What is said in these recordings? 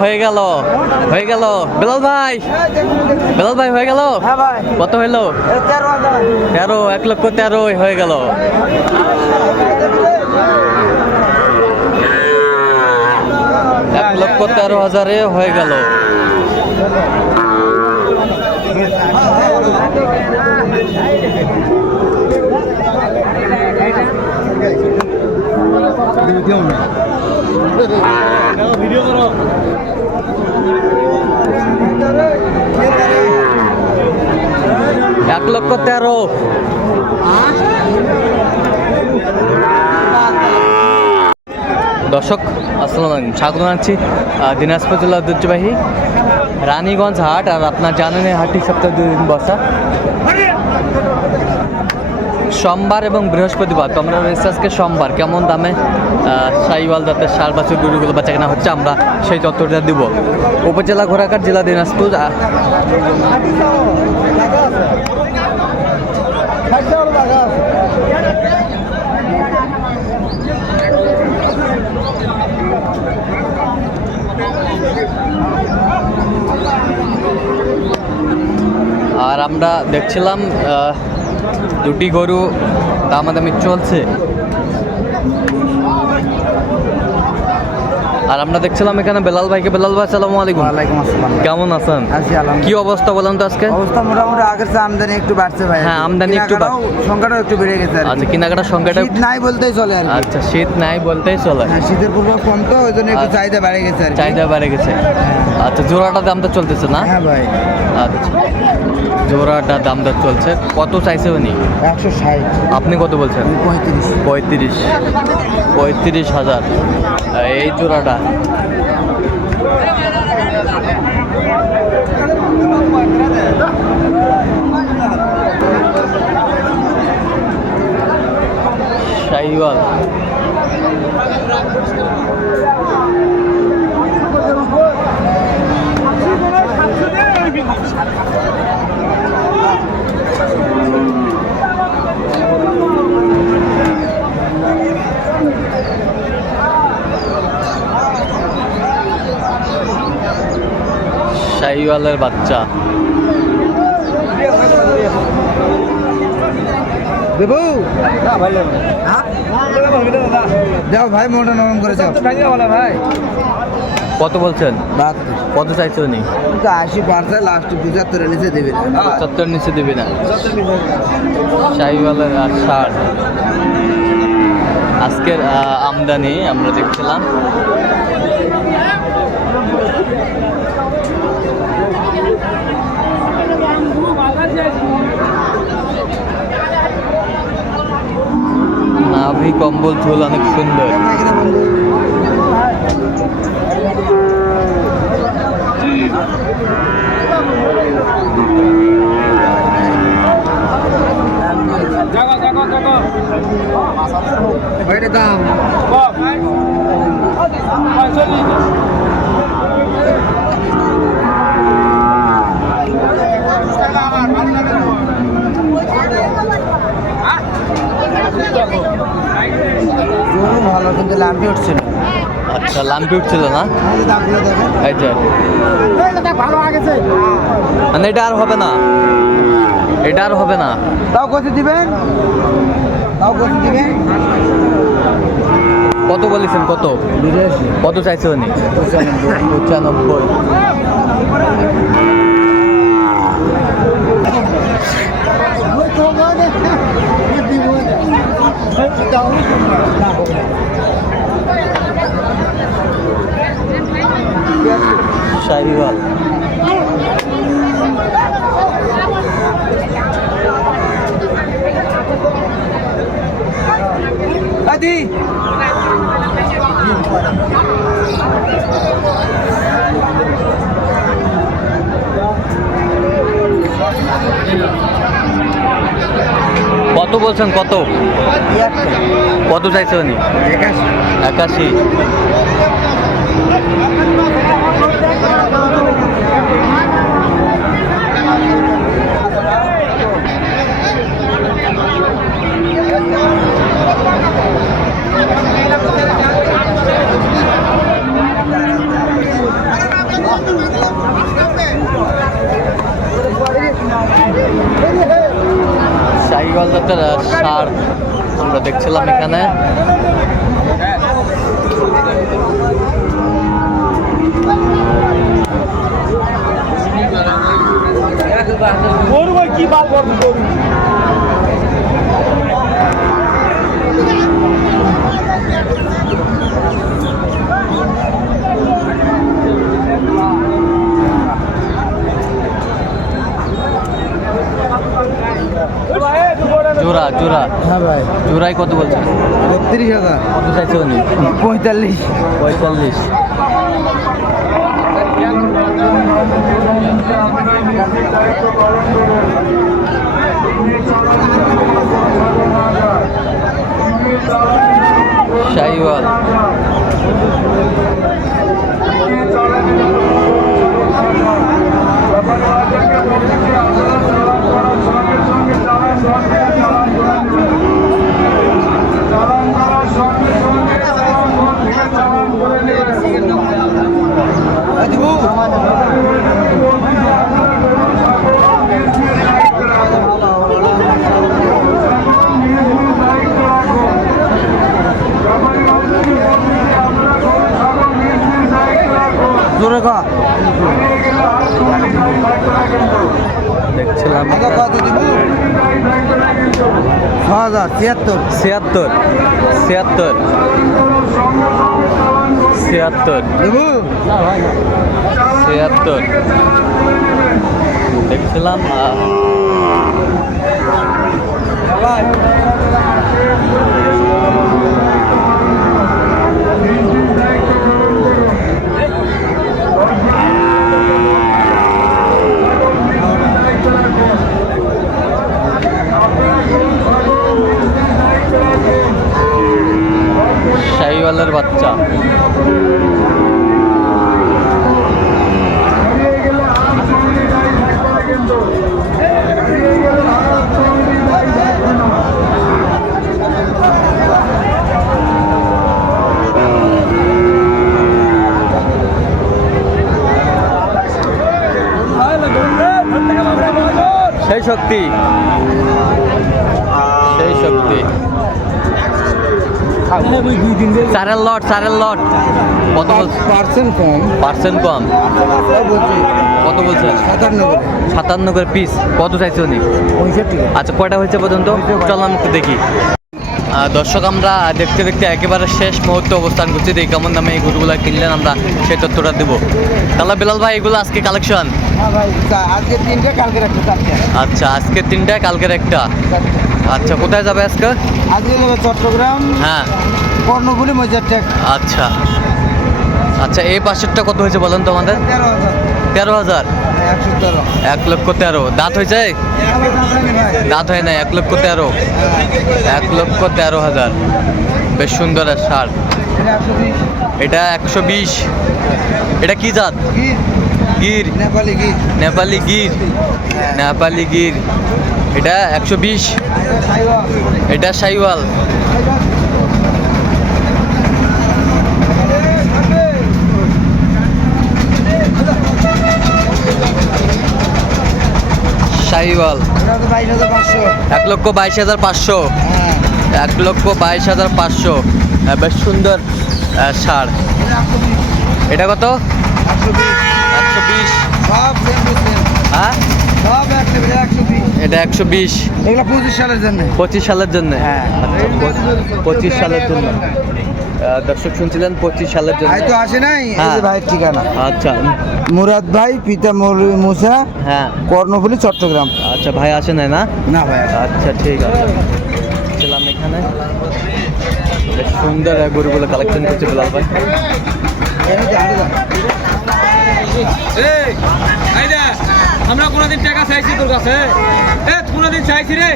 হয়ে গেল হয়ে গেল। বেলাল ভাই বেলাল ভাই হয়ে গেল? হ্যাঁ কত হইল? তেরো এক লক্ষ তেরো হয়ে গেল। এক লক্ষ তেরো হাজারে হয়ে গেল। এক লক্ষ তেরো। দর্শক, আসসালাম স্বাগত জানাচ্ছি দিনাজপুর জেলা ঐতিহ্যবাহী রানীগঞ্জ হাট আর আপনার জানেন হাটটি সপ্তাহে দুদিন বসা। সোমবার এবং বৃহস্পতিবার, তো আমরা রয়েছে আজকে সোমবার। কেমন দামে সাইওয়াল জাতের সার বাছুর গরুগুলো বাচ্চা কেনা হচ্ছে আমরা সেই তথ্যটা দিব। উপজেলা ঘোড়াঘাট জেলা দিনাজপুর আমরা দেখছিলাম দুটি গরু দামাদামি চলছে। আর আমরা দেখছিলাম এখানে বেলাল ভাইকে। বেলাল ভাই আসসালামু আলাইকুম। ওয়ালাইকুম আসসালাম। কেমন আছেন? আছি কি অবস্থা বলেন তো আজকে? অবস্থা মোটামুটি আগের চেয়ে আমদানি একটু বাড়ছে ভাই। হ্যাঁ, আমদানি একটু সংখ্যাটাও একটু বেড়ে গেছে আর আচ্ছা কেনাকাটার সংখ্যাটা শীত নাই বলতেই চলে আর আচ্ছা শীত নাই বলতেই চলে। হ্যাঁ, শীতের প্রভাব কম তো ওই জন্য একটু আচ্ছা। চাহিদা বেড়ে গেছে আর। চাহিদা বেড়ে গেছে। আচ্ছা জোড়াটা দাম তো চলতেছে না? হ্যাঁ ভাই। আচ্ছা। জোড়াটা দাম দর চলছে। কত চাইছে উনি? একশো ষাট। আপনি কত বলছেন? পঁয়ত্রিশ। পঁয়ত্রিশ। পঁয়ত্রিশ হাজার। এই জোড়াটা। শাহিওয়াল। শাহিওয়ালের বাচ্চা। দেবু হ্যাঁ? যাও ভাই মোটা নরম করে যাও। ভাই কত বলছেন? কত চাইছে উনি? কিন্তু আশি পার্সেন্ট লাস্ট পঁচাত্তরের নিচে দেবে না। পঁচাত্তর নিচে দিবি না। শাহিওয়ালের আর ষাট। আজকের আমদানি আমরা দেখছিলাম। নাভি কম্বল ঝোল অনেক সুন্দর। দাম গরু ভালো কিন্তু লাম্পি উঠছিল। আচ্ছা লাম্পি উঠছিল না? আগেছে মানে এটা আর হবে না। এটা আর হবে না। তাও কত দিবেন? তাও কত দিবেন? কত বলেছেন কত? কত চাইছে উনি? পঁচানব্বই। শাহিওয়াল আদি কত বলছেন কত? কত চাইছে উনি? একাশি। শাহিওয়াল জাতের আহ, আমরা দেখছিলাম এখানে। জোড়া জোড়া। হ্যাঁ ভাই। জোড়াই কত বলছেন? বত্রিশ হাজার। কত চাইছে উনি? পঁয়তাল্লিশ। পঁয়তাল্লিশ। শাহিওয়াল জোরে কা দেখছিলাম ছ হাজার ছিয়াত্তর। ছিয়াত্তর ছিয়াত্তর ছিয়াত্তর ছিয়াত্তর। দেখছিলাম আহ, বাচ্চা। সেই শক্তি। সেই শক্তি। চারের লট চারের লট। কত বলছে পার্সেন্ট কম। পার্সেন্ট কম? কত বলছেন সাতান্ন সাতান্ন করে পিস কত চাইছে উনি? আচ্ছা কয়টা হয়েছে পর্যন্ত? চল আমি একটু দেখি। দর্শক আমরা দেখতে দেখতে একেবারে শেষ মুহূর্তে অবস্থান করছি। দেখি কেমন দামে এই গরুগুলো কিনলেন আমরা সেই তথ্যটা দেবো। তাহলে বিলাল ভাই এগুলো আজকে কালেকশন হ্যাঁ ভাই তা- আজকে তিনটে কালকে রাখতে চারটে। আচ্ছা আজকে তিনটা কালকের একটা? আচ্ছা কোথায় যাবে আজকে? আজকে যাবে চট্টগ্রাম হ্যাঁ। কর্ণফুলি মজারটেক আচ্ছা। আচ্ছা এই পাশেরটা কত হয়েছে বলেন তো আমাদের? তেরো হাজার। এক লক্ষ তেরো। দাঁত হয়েছে? দাঁত হয় না এক লক্ষ তেরো। এক লক্ষ তেরো হাজার। বেশ সুন্দর আর সার এটা একশো বিশ। এটা কি জাত? গির। নেপালি গির। নেপালি গির। এটা একশো বিশ। এটা সাইওয়াল। এটা পাঁচশো এক লক্ষ বাইশ হাজার পাঁচশো। হ্যাঁ এক লক্ষ বাইশ হাজার পাঁচশো। হ্যাঁ, বেশ সুন্দর সার। এটা এটা কত? একশো বিশ। হ্যাঁ? সব একশো বিশ। এটা একশো বিশ পঁচিশ সালের জন্য। পঁচিশ সালের জন্য। হ্যাঁ। আচ্ছা পঁচিশ সালের জন্য। দর্শক শুনছিলেন পঁচিশ সালের জন্য। তো আসে নাই। এই হ্যাঁ। ভাইয়ের ঠিকানা। আচ্ছা। মুরাদ ভাই পিতা মুসা হ্যাঁ। কর্ণফুলি চট্টগ্রাম। আচ্ছা ভাই আসে নাই না? না ভাই আচ্ছা ঠিক আছে। ছিলাম এখানে। বেশ সুন্দর গরুগুলো কালেকশন করছে বিলাল ভাই। আমরা কোনোদিন টাকা চাইছি তোর কাছে। এ কোনোদিন চাইছি রে।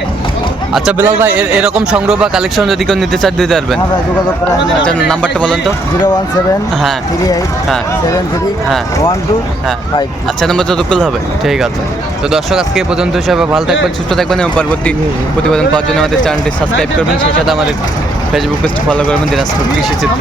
আচ্ছা বিলাল ভাই এরকম সংগ্রহ বা কালেকশন যদি কেউ নিতে চায় দিতে পারবেন। হ্যাঁ ভাই যোগাযোগ করা আচ্ছা নাম্বারটা বলেন তো। জিরো ওয়ান সেভেন হ্যাঁ। থ্রি এইট হ্যাঁ। সেভেন থ্রি হ্যাঁ। ওয়ান টু হ্যাঁ। ফাইভ আচ্ছা নাম্বার যতক্ষণ হবে। ঠিক আছে। তো দর্শক আজকে পর্যন্ত সবাই ভালো থাকবেন সুস্থ থাকবেন এবং পরবর্তী প্রতিবেদন পাওয়ার জন্য আমাদের চ্যানেলটি সাবস্ক্রাইব করবেন। সেই সাথে আমাদের ফেসবুক পেজটি ফলো করবেন দিনাজপুর কৃষি চিত্র।